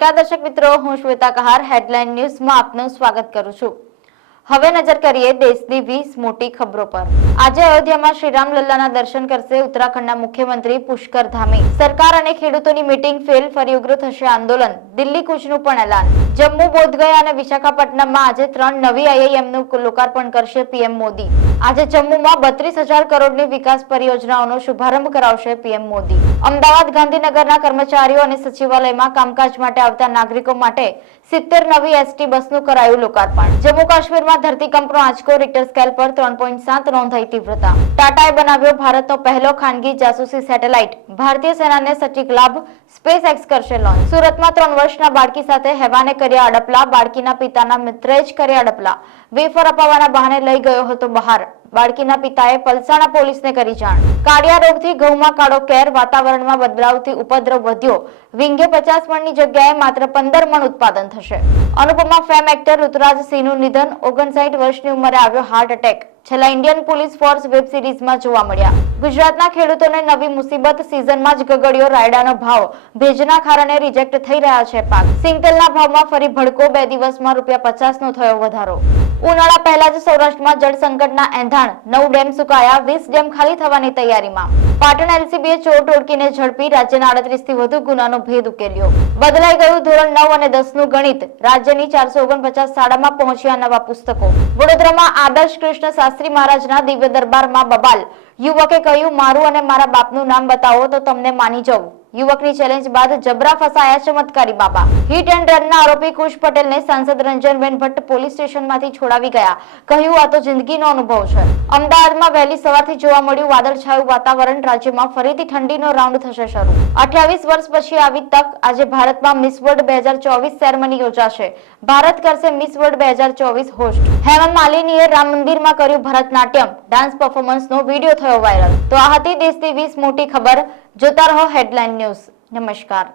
નમસ્કાર દર્શક મિત્રો, હું શ્વેતા કહાર હેડલાઇન ન્યૂઝમાં આપનું સ્વાગત કરું છું। હવે નજર કરીએ દેશની 20 મોટી ખબરો પર। આજે અયોધ્યામાં શ્રીરામ લલ્લાના દર્શન કરશે ઉત્તરાખંડના મુખ્યમંત્રી પુષ્કર ધામી। સરકાર અને ખેડૂતોની મીટિંગ ફેલ, ફરી ઉગ્ર થશે આંદોલન। દિલ્હી કૂચનું પણ એલાન। જમ્મુ, બોધગયા અને વિશાખાપટ્ટનમમાં આજે 3 નવી આઈઆઈએમનું લોકાર્પણ કરશે પીએમ મોદી। આજે જમ્મુમાં 32,000 કરોડની વિકાસ પરિયોજનાઓનો શુભારંભ કરાવશે પીએમ મોદી। અમદાવાદ, ગાંધીનગરના કર્મચારીઓ અને સચિવાલયમાં કામકાજ માટે આવતા નાગરિકો માટે 70 નવી એસટી બસનું કરાયું લોકાર્પણ। જમ્મુ કાશ્મીરમાં ધરતીકંપનો આંચકો, રિક્ટર સ્કેલ પર 3.7 નોંધાઈ તીવ્રતા। ટાટાએ બનાવ્યો ભારતનો પહેલો ખાનગી જાસૂસી સેટેલાઇટ। ભારતીય સેનાને સટીક લાભ, સ્પેસ એક્સ કરશે લોન્ચ। સુરતમાં 3 વર્ષના બાળકી સાથે હેવાને કર્યા અડપલા। બાળકીના પિતાના મિત્રએ જ કર્યા અડપલા। વેફર અપાવવાના બહાને લઈ ગયો હતો બહાર। બાળકીના પિતાએ પલસાણા પોલીસને કરી જાણ। કાળિયા રોગથી ઘઉંમાં કાળો કેર, વાતાવરણમાં બદલાવથી ઉપદ્રવ વધ્યો। વિંગે 50 મણની જગ્યાએ માત્ર 15 મણ ઉત્પાદન થશે। અનુપમા ફેમ એક્ટર ઋતુરાજ સિંહનું નિધન। 59 વર્ષની ઉંમરે આવ્યો હાર્ટ એટેક। છેલ્લા ઇન્ડિયન પોલીસ ફોર્સ વેબ સિરીઝમાં જોવા મળ્યા। ગુજરાતના ખેડૂતોને નવી મુસીબત, સિઝનમાં જ ગગડ્યો રાયડાનો ભાવ। ભેજના કારણે રિજેક્ટ થઈ રહ્યા છે પાક। સિંગતેલના ભાવમાં ફરી ભડકો, 2 દિવસમાં ₹50નો થયો વધારો। ઉનાળા પહેલા જ સૌરાષ્ટ્રમાં જળ સંકટના એંધાણ। 9 ડેમ સુકાયા, 20 ડેમ ખાલી થવાની તૈયારીમાં। પાટણ એલસીબીએ ચોર ટોળકીને ઝડપી, રાજ્યના 38થી વધુ ગુનાનો ભેદ ઉકેલ્યો। બદલાઈ ગયું ધોરણ 9 અને 10નું ગણિત। રાજ્યની 449 શાળામાં પહોંચ્યા નવા પુસ્તકો। વડોદરામાં આદર્શ કૃષ્ણ શાસ્ત્રી મહારાજના દિવ્ય દરબારમાં બબાલ। યુવકે કહ્યું, મારું અને મારા બાપનું નામ બતાવો તો તમને માની જાઉં। યુવકની ચેલેન્જ બાદ જબરા ફસાયા ચમત્કારી બાબા। હિટ એન્ડ રનના આરોપી કુશ પટેલને સાંસદ રંજનબેન ભટ્ટ પોલીસ સ્ટેશનમાંથી છોડાવી ગયા। કહ્યું, આ તો જિંદગીનો અનુભવ છે। અમદાવાદમાં વહેલી સવારથી જોવા મળ્યું વાદળછાયું વાતાવરણ। રાજ્યમાં ફરીથી ઠંડીનો રાઉન્ડ થશે શરૂ। 28 વર્ષ પછી આવી તક। આજે ભારતમાં મિસ વર્લ્ડ 2024 સેરેમની યોજાશે। ભારત કરશે મિસ વર્લ્ડ 2024 હોસ્ટ। હેમા માલિનીએ રામ મંદિરમાં કર્યું ભરતનાટ્યમ। ડાન્સ પરફોર્મન્સનો વિડીયો થયો વાયરલ। તો આ હતી દેશની 20 મોટી ખબર। જોતા રહો હેડલાઇન ન્યૂઝ। નમસ્કાર।